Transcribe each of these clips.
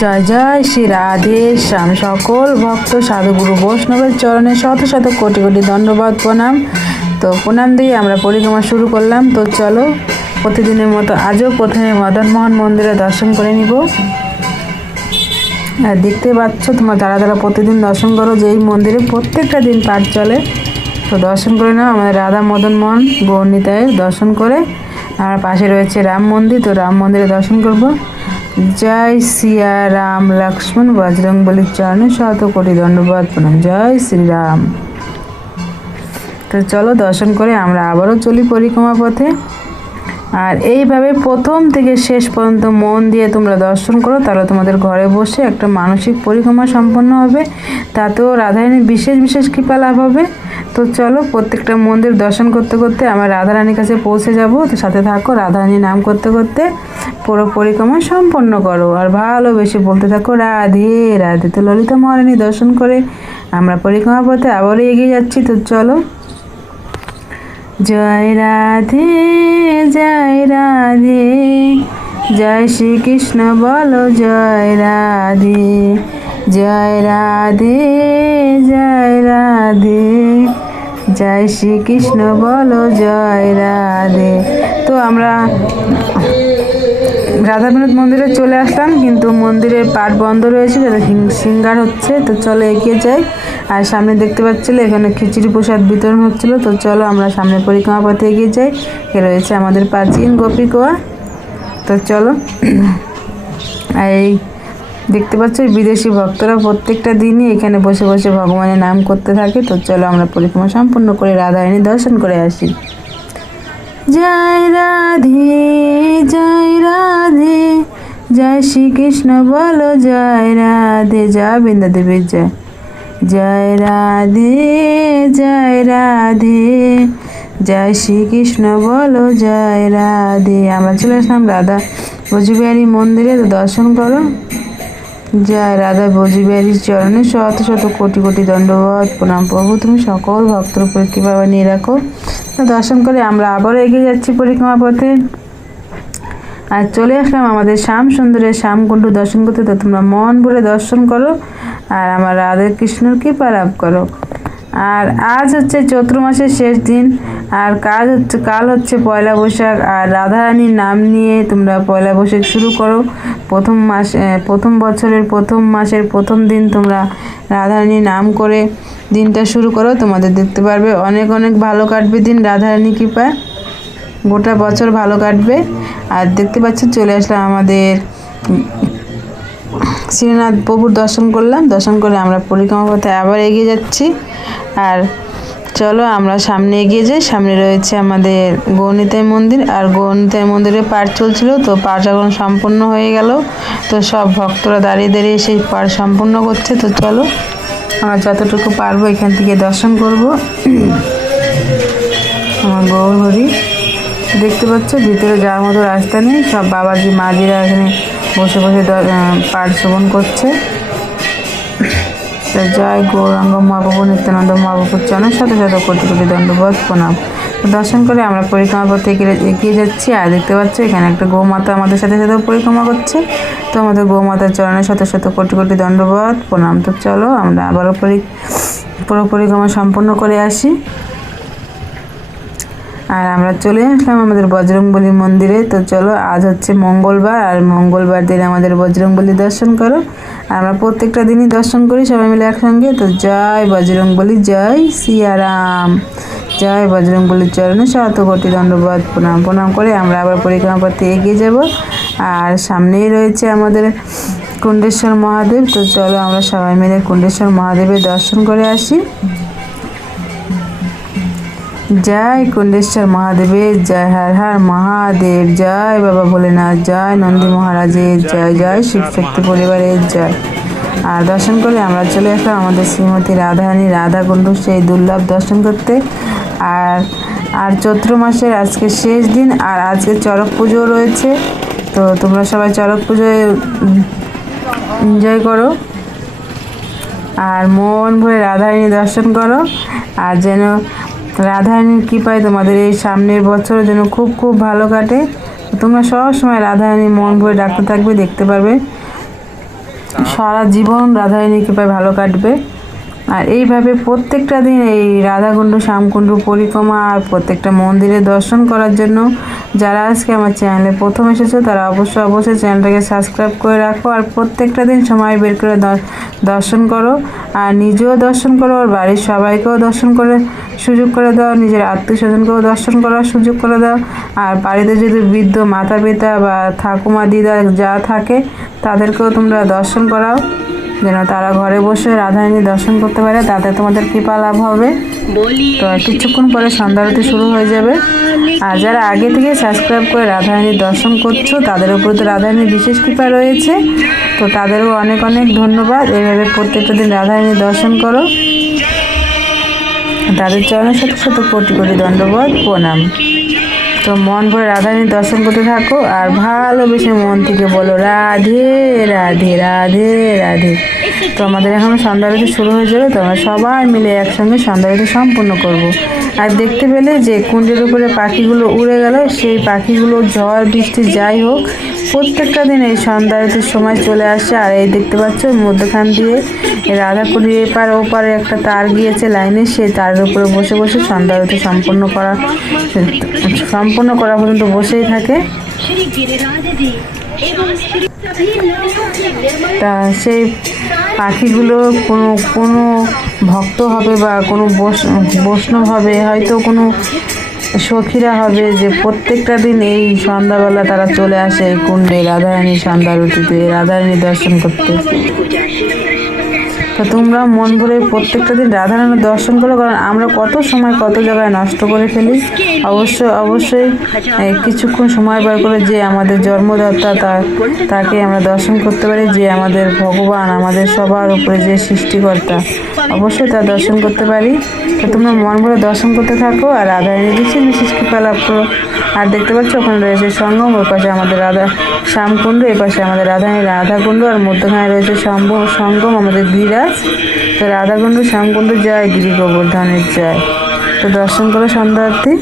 জয় জয় শ্রী রাধে শ্যাম। সকল ভক্ত সাধুগুরু বৈষ্ণবের চরণে শত শত কোটি কোটি দণ্ডবাদ প্রণাম। তো প্রণাম দিয়ে আমরা পরিক্রমা শুরু করলাম। তো চলো প্রতিদিনের মতো আজও প্রথমে মদনমোহন মন্দিরে দর্শন করে নিব। আর দেখতে পাচ্ছ তোমরা যারা যারা প্রতিদিন দর্শন করো যে এই মন্দিরে প্রত্যেকটা দিন পাঠ চলে, তো দর্শন করে নাও আমাদের রাধা মদনমোহন গৌরনিতাইয়ের দর্শন করে। আর পাশে রয়েছে রাম মন্দির, তো রাম মন্দিরে দর্শন করব। জয় সিয়া রাম লক্ষ্মণ বজরংবলীর চরণে শত কোটি দণ্ডবাদ প্রণাম। জয় শ্রীরাম। তো চলো দর্শন করে আমরা আবারও চলি পরিক্রমা পথে। আর এইভাবে প্রথম থেকে শেষ পর্যন্ত মন দিয়ে তোমরা দর্শন করো, তাহলে তোমাদের ঘরে বসে একটা মানসিক পরিক্রমা সম্পন্ন হবে, তাতেও রাধারানীর বিশেষ বিশেষ কৃপা লাভ হবে। তো চলো প্রত্যেকটা মন্দির দর্শন করতে করতে আমরা রাধারানীর কাছে পৌঁছে যাব। তো সাথে থাকো, রাধারানীর নাম করতে করতে পুরো পরিক্রমা সম্পন্ন করো আর ভালোবেসে বলতে থাকো রাধে রাধে। তো ললিতা মহারানী দর্শন করে আমরা পরিক্রমা পথে আবারও এগিয়ে যাচ্ছি। তো চলো। জয় রাধে জয় রাধে, জয় শ্রীকৃষ্ণ বলো জয় রাধে, জয় রাধে জয় রাধে, জয় শ্রীকৃষ্ণ বলো জয় রাধে। তো আমরা রাধা বিনোদ মন্দিরে চলে আসলাম, কিন্তু মন্দিরের পাট বন্ধ রয়েছে, যাতে সিঙ্গার হচ্ছে। তো চলো এগিয়ে যাই। আর সামনে দেখতে পাচ্ছিলে এখানে খিচুড়ি প্রসাদ বিতরণ হচ্ছিল। তো চলো আমরা সামনে পরিক্রমা পথে এগিয়ে যাই। এ রয়েছে আমাদের প্রাচীন গোপীকুয়া। তো চলো। এই দেখতে পাচ্ছ বিদেশি ভক্তরা প্রত্যেকটা দিনই এখানে বসে বসে ভগবানের নাম করতে থাকে। তো চলো আমরা পরিক্রমা সম্পূর্ণ করে রাধারানী দর্শন করে আসি। জয় রাধে জয় রাধে, জয় শ্রীকৃষ্ণ বলো জয় রাধে, জয় বৃন্দা দেবীর জয়। জয় রাধে জয় রাধে, জয় শ্রীকৃষ্ণ বলো জয় রাধে। আমরা চলে আসলাম রাধা ভোজবিহারী মন্দিরে। তো দর্শন করো। জয় রাধা ভোজবিহারীর চরণে শত শত কোটি কোটি দণ্ডবাদ প্রণাম। প্রভু তুমি সকল ভক্তর উপর কৃপা নিয়ে রাখো। তো দর্শন করে আমরা আবারও এগিয়ে যাচ্ছি পরিক্রমা পথে। আর চলে আসলাম আমাদের শ্যাম সুন্দরের শ্যামকুণ্ড দর্শন করতে। তো তোমরা মন ভরে দর্শন করো আর আমার রাধা কৃষ্ণর কৃপা লাভ করো। আর আজ হচ্ছে চৈত্র মাসের শেষ দিন, আর কাল হচ্ছে পয়লা বৈশাখ। আর রাধারানীর নাম নিয়ে তোমরা পয়লা বৈশাখ শুরু করো। প্রথম বছরের প্রথম মাসের প্রথম দিন তোমরা রাধারানীর নাম করে দিনটা শুরু করো। তোমাদের দেখতে পারবে অনেক অনেক ভালো কাটবে দিন রাধারানী কৃপায়, গোটা বছর ভালো কাটবে। আর দেখতে পাচ্ছ চলে আসলাম আমাদের শ্রীনাথ প্রভুর দর্শন করলাম। দর্শন করে আমরা পরিক্রমা পথে আবার এগিয়ে যাচ্ছি। আর চলো আমরা সামনে এগিয়ে যাই। সামনে রয়েছে আমাদের গৌরনিতাই মন্দির। আর গৌরনিতাই মন্দিরে পাঠ চলছিল, তো পাঠ এখন সম্পূর্ণ হয়ে গেল। তো সব ভক্তরা দাঁড়িয়ে দাঁড়িয়ে সেই পাঠ সম্পূর্ণ করছে। তো চলো আমরা যতটুকু পারবো এখান থেকে দর্শন করব। আমার গৌর হরি দেখতে পাচ্ছ ভিতরে যাওয়ার মতো রাস্তা নেই, সব বাবাজি মাঝিরা এখানে বসে বসে পাঠ শ্রবণ করছে। তো জয় গৌরাঙ্গ মহাপ্রভু নিত্যানন্দ মহাপ্রভুর চরণে শত শত কোটি কোটি দণ্ডবাদ প্রণাম। দর্শন করে আমরা পরিক্রমা পথে এগিয়ে যাচ্ছি। আর দেখতে পাচ্ছ এখানে একটা গৌমাতা আমাদের সাথে সাথে পরিক্রমা করছে। তো আমাদের গৌমাতার চরণে শত শত কোটি কোটি দণ্ডবাদ প্রণাম। তো চলো আমরা আবারও পুরো পরিক্রমা সম্পন্ন করে আসি। আর আমরা চলে আসলাম আমাদের বজরংবলী মন্দিরে। তো চলো আজ হচ্ছে মঙ্গলবার, আর মঙ্গলবার দিন আমাদের বজরংবলী দর্শন করো। আর আমরা প্রত্যেকটা দিনই দর্শন করি সবাই মিলে একসঙ্গে। তো জয় বজরংবলী, জয় সিয়ারাম, জয় বজরংবলীর চরণে শত কোটি দণ্ডবাদ প্রণাম। প্রণাম করে আমরা আবার পরিক্রমা পথে এগিয়ে যাব। আর সামনেই রয়েছে আমাদের কুণ্ডেশ্বর মহাদেব। তো চলো আমরা সবাই মিলে কুণ্ডেশ্বর মহাদেবের দর্শন করে আসি। জয় কুণ্ডেশ্বর মহাদেবের জয়, হর হর মহাদেব, জয় বাবা ভোলেনাথ, জয় নন্দী মহারাজের জয়, জয় শিবশক্তি পরিবারের জয়। আর দর্শন করে আমরা চলে আসলাম আমাদের শ্রীমতী রাধারানী রাধাকুণ্ড সেই দুর্লভ দর্শন করতে। আর চৈত্র মাসের আজকে শেষ দিন, আর আজকে চড়ক পুজো রয়েছে। তো তোমরা সবাই চড়ক পুজোয় এনজয় করো আর মন ভরে রাধারানী দর্শন করো। আর যেন রাধারানীর কৃপায় তোমাদের এই সামনের বছর যেন খুব খুব ভালো কাটে। তোমরা সব সময় রাধারানীর মন ভরে ডাকতে থাকবে, দেখতে পারবে সারা জীবন রাধারানী কৃপায় ভালো কাটবে। আর এইভাবে প্রত্যেকটা দিন এই রাধাকুণ্ড শ্যামকুণ্ড পরিক্রমা আর প্রত্যেকটা মন্দিরে দর্শন করার জন্য যারা আজকে আমার চ্যানেলে প্রথম এসেছো তারা অবশ্যই চ্যানেলটাকে সাবস্ক্রাইব করে রাখো। আর প্রত্যেকটা দিন সময় বের করে দর্শন করো, আর নিজেও দর্শন করো, আর বাড়ির সবাইকেও দর্শন করে সুযোগ করে দাও, নিজের আত্মীয় স্বজনকেও দর্শন করার সুযোগ করে দাও। আর বাড়িতে যদি বৃদ্ধ মাতা পিতা বা ঠাকুমা দিদা যা থাকে তাদেরকেও তোমরা দর্শন করাও, যেন তারা ঘরে বসে রাধারানী দর্শন করতে পারে, তাতে তোমাদের কৃপা লাভ হবে। তো কিছুক্ষণ পরে সন্ধ্যা আরতি শুরু হয়ে যাবে। আর যারা আগে থেকে সাবস্ক্রাইব করে রাধারানীর দর্শন করছো তাদের উপরে তো রাধারানীর বিশেষ কৃপা রয়েছে, তো তাদেরও অনেক অনেক ধন্যবাদ। এইভাবে প্রত্যেকটা দিন রাধারানীর দর্শন করো, তাদের চরণের সাথে সাথে কোটি কোটি দণ্ডবোধ প্রণাম। তো মন ভরে রাধারানীর দর্শন করতে থাকো, আর ভালোবেসে মন থেকে বলো রাধে রাধে রাধে রাধে। তো আমাদের এখন সন্ধ্যা আরতি শুরু হয়ে যাবে, তো আমরা সবাই মিলে একসঙ্গে সন্ধ্যা আরতি সম্পূর্ণ করব। আর দেখতে পেলে যে কুণ্ডের উপরে পাখিগুলো উড়ে গেল, সেই পাখিগুলো ঝড় বৃষ্টি যাই হোক প্রত্যেকটা দিন এই সন্ধ্যা আরতির সময় চলে আসে। আর এই দেখতে পাচ্ছ মধ্যখান দিয়ে রাধাকুণ্ডির এপার ওপারে একটা তার গিয়েছে লাইনে, সেই তারের উপরে বসে বসে সন্ধ্যা আরতি সম্পূর্ণ করা পর্যন্ত বসেই থাকে। তা সেই পাখিগুলো কোনো ভক্ত হবে বা কোনো বৈষ্ণব হবে, হয়তো কোনো সখীরা হবে যে প্রত্যেকটা দিন এই সন্ধ্যাবেলা তারা চলে আসে এই কুণ্ডে রাধারানী সন্ধ্যা আরতিতে রাধারানী দর্শন করতে। তো তোমরা মন ভরে প্রত্যেকটা দিন রাধারানীর দর্শন করো, কারণ আমরা কত সময় কত জায়গায় নষ্ট করে ফেলি। অবশ্যই কিছুক্ষণ সময় বার করে যে আমাদের জন্মদাতা তাকে আমরা দর্শন করতে পারি, যে আমাদের ভগবান, আমাদের সবার উপরে যে সৃষ্টিকর্তা, অবশ্যই তার দর্শন করতে পারি। তো তোমরা মন ভরে দর্শন করতে থাকো আর রাধারানীর বিশেষ কৃপা লাভ করো। আর দেখতে পাচ্ছ ওখানে রয়েছে সঙ্গম, ওই পাশে আমাদের শ্যামকুণ্ড, এ পাশে আমাদের রাধারানী রাধাকুণ্ড, আর মধ্যখানে রয়েছে সঙ্গম আমাদের গিরিরাজ। তো রাধাকুণ্ড শ্যামকুণ্ড যায়, গিরি গোবর্ধনের যায়। তো দর্শন করো সন্ধ্যা আরতি।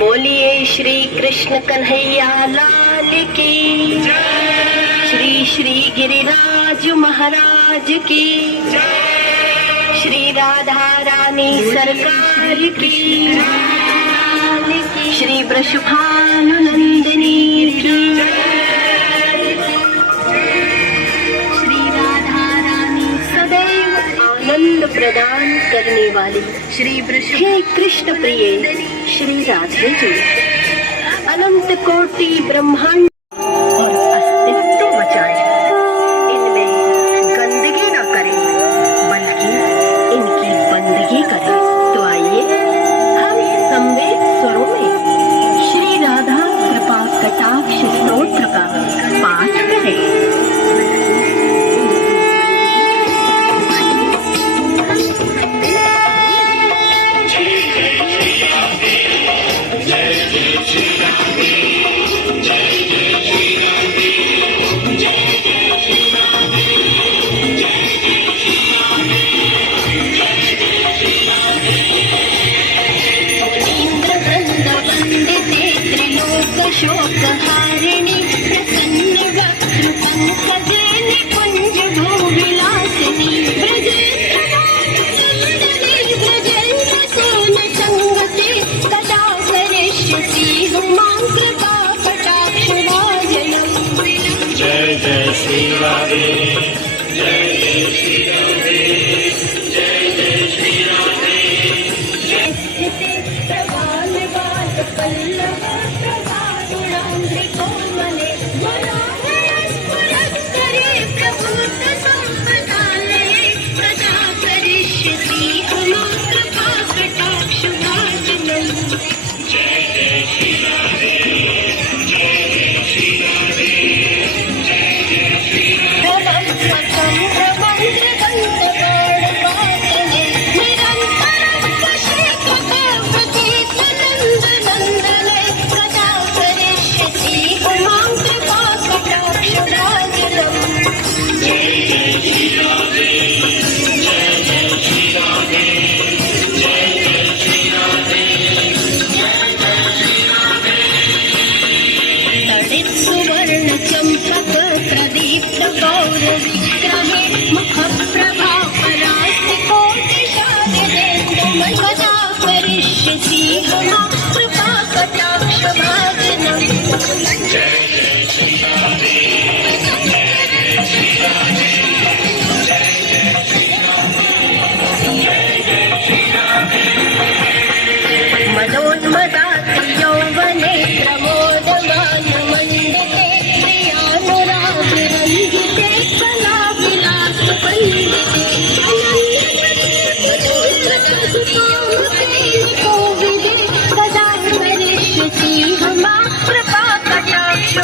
बोलिए श्री कृष्ण कन्हैया लाल की, श्री श्री गिरिराज महाराज की, श्री राधा रानी सरकार की, श्री वृषभानुनंदिनी की, श्री राधा रानी सदैव आनंद प्रदान करने वाली श्री हे कृष्ण प्रिय श्री राधे जी, अनंत कोटि ब्रह्मांड और अस्तित्व बचाए, इनमें गंदगी न करें बल्कि इनकी बंदगी करें। तो आइए हम संवेद स्वरों में श्री राधा कृपा कटाक्ष स्तोत्र का पाठ करें। शोकहारिणी प्रसन्न वक्त्र पंकजे निकुंज भूविलासिनी, ब्रजेन्द्र सोन संगते कदा करिष्यसि मां कृपा कटाक्ष भाजय। जय जय श्री राधे, जय जय श्री राधे, जय जय वल्लभ प्रभातुराम्रिकोमले मनोहरस्फुरत्तरे प्रभूत सम्पदालये कदा करिष्यसि मम कृपा कटाक्षभाजनम् भ्रमन्त्रतन्त्रबाणपाटने निरन्तरं वशेखप्रतीतनन्दनन्दने कदा करिष्यसि मां कृपा कटाक्षभाजनम् तडित् सुवर्ण चम्पक प्रदीप्त गौरविग्रहे मुखप्रभा परास्ति कोटिशारदेन्दुमय कदा करिष्यसि मम कृपा कटाक्षभाजनम् मनोन्मदात् यौवने प्रमोदमानमण्डिते प्रियानुरागरञ्जिते कलाविलासपण्डिते कोविदे कदा करिष्यसि मम कृपा कटाक्ष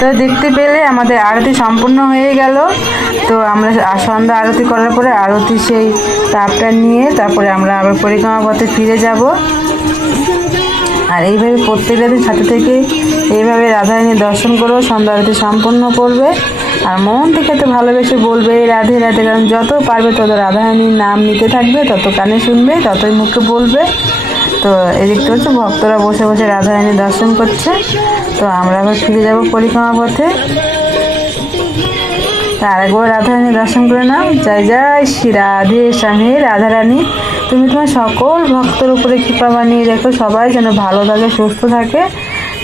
তো দেখতে পেলে আমাদের আরতি সম্পূর্ণ হয়ে গেল। তো আমরা সন্ধ্যা আরতি করার পরে আরতি সেই তাপটা নিয়ে তারপরে আমরা আবার পরিক্রমা পথে ফিরে যাব। আর এইভাবে প্রত্যেকটা দিন সাথে থেকে এইভাবে রাধারানীর দর্শন করো, সন্ধ্যা আরতি সম্পন্ন করবে আর মন থেকে তো ভালোবেসে বলবে রাধে রাধে, কারণ যত পারবে তত রাধারানীর নাম নিতে থাকবে, তত কানে শুনবে, ততই মুখে বলবে। তো এদিকটা হচ্ছে ভক্তরা বসে বসে রাধারানীর দর্শন করছে। তো আমরা আবার ফিরে যাব পরিক্রমা পথে। তার একবার রাধারানী দর্শন করে নাও। জয় জয় শ্রী রাধে স্বামী। রাধারানী তুমি তোমার সকল ভক্তের উপরে কৃপা বানিয়ে রেখো, সবাই যেন ভালো থাকে, সুস্থ থাকে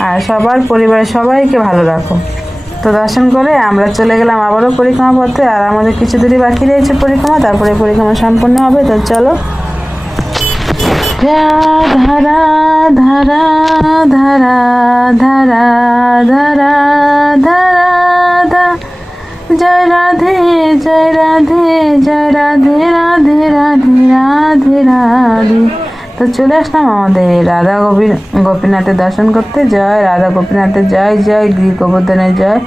আর সবার পরিবারের সবাইকে ভালো রাখো। তো দর্শন করে আমরা চলে গেলাম আবারও পরিক্রমা পথে। আর আমাদের কিছু দূরই বাকি রয়েছে পরিক্রমা, তারপরে পরিক্রমা সম্পন্ন হবে। তো চলো। রাধা রাধা রাধা রাধা রাধা রাধা রাধা, জয় রাধে জয় রাধে জয় রাধে রাধে রাধে রাধে রাধে। তো চলে আসলাম আমাদের রাধা গোপীনাথের দর্শন করতে। জয় রাধা গোপীনাথের জয়, জয় গিরি গোবর্ধনের জয়,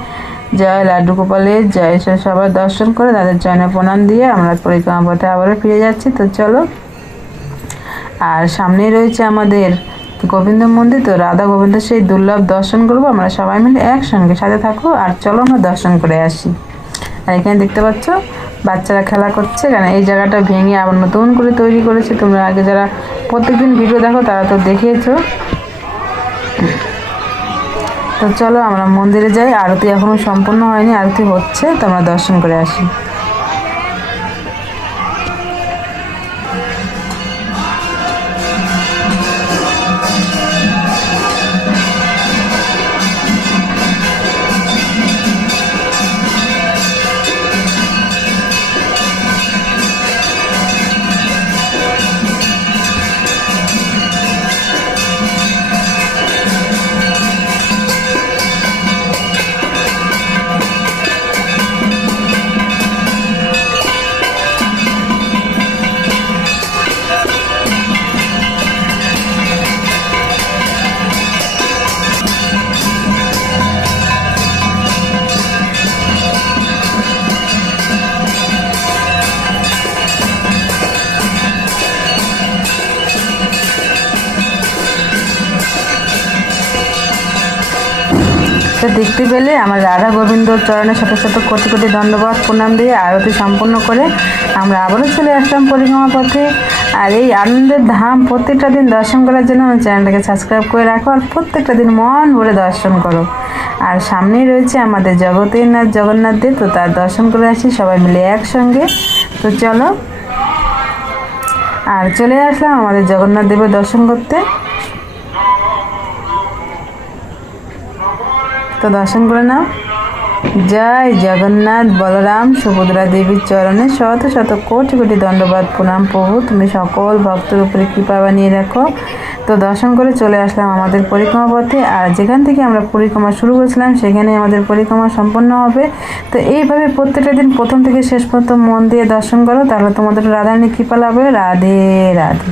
জয় লাড্ডু গোপালের জয়। সবার দর্শন করে তাদের চরণে প্রণাম দিয়ে আমরা পরিক্রমা পথে আবারও ফিরে যাচ্ছি। তো চলো। আর সামনেই রয়েছে আমাদের গোবিন্দ মন্দির। তো রাধা গোবিন্দ সেই দুর্লভ দর্শন করবো আমরা সবাই মিলে একসঙ্গে, সাথে থাকো আর চলো আমরা দর্শন করে আসি। আর এখানে দেখতে পাচ্ছ বাচ্চারা খেলা করছে, কারণ এই জায়গাটা ভেঙে আবার নতুন করে তৈরি করেছে। তোমরা আগে যারা প্রত্যেকদিন ভিডিও দেখো তারা তো দেখিয়েছো। তো চলো আমরা মন্দিরে যাই। আরতি এখনো সম্পূর্ণ হয়নি, আরতি হচ্ছে, তো আমরা দর্শন করে আসি। তো দেখতে পেলে আমার রাধা গোবিন্দ চরণের শত শত কোটি কোটি দণ্ডবাদ প্রণাম দিয়ে আরতি সম্পন্ন করে আমরা আবারও চলে আসলাম পরিক্রমা পথে। আর এই আনন্দের ধাম প্রত্যেকটা দিন দর্শন করার জন্য আমার চ্যানেলটাকে সাবস্ক্রাইব করে রাখো আর প্রত্যেকটা দিন মন ভরে দর্শন করো। আর সামনেই রয়েছে আমাদের জগতের নাথ জগন্নাথ দেব, তো তার দর্শন করে আসি সবাই মিলে একসঙ্গে। তো চলো। আর চলে আসলাম আমাদের জগন্নাথ দেবের দর্শন করতে। তো দর্শন করে নাও। জয় জগন্নাথ বলরাম সুভদ্রা দেবীর চরণে শত শত কোটি কোটি দণ্ডবাদ প্রণাম। প্রভু তুমি সকল ভক্তের উপরে কৃপা বানিয়ে রাখো। তো দর্শন করে চলে আসলাম আমাদের পরিক্রমা পথে। আর যেখান থেকে আমরা পরিক্রমা শুরু করেছিলাম সেখানে আমাদের পরিক্রমা সম্পন্ন হবে। তো এইভাবে প্রত্যেকটা দিন প্রথম থেকে শেষ পর্যন্ত মন দিয়ে দর্শন করো, তাহলে তোমাদের রাধারানীর কৃপা লাভ হবে। রাধে রাধে।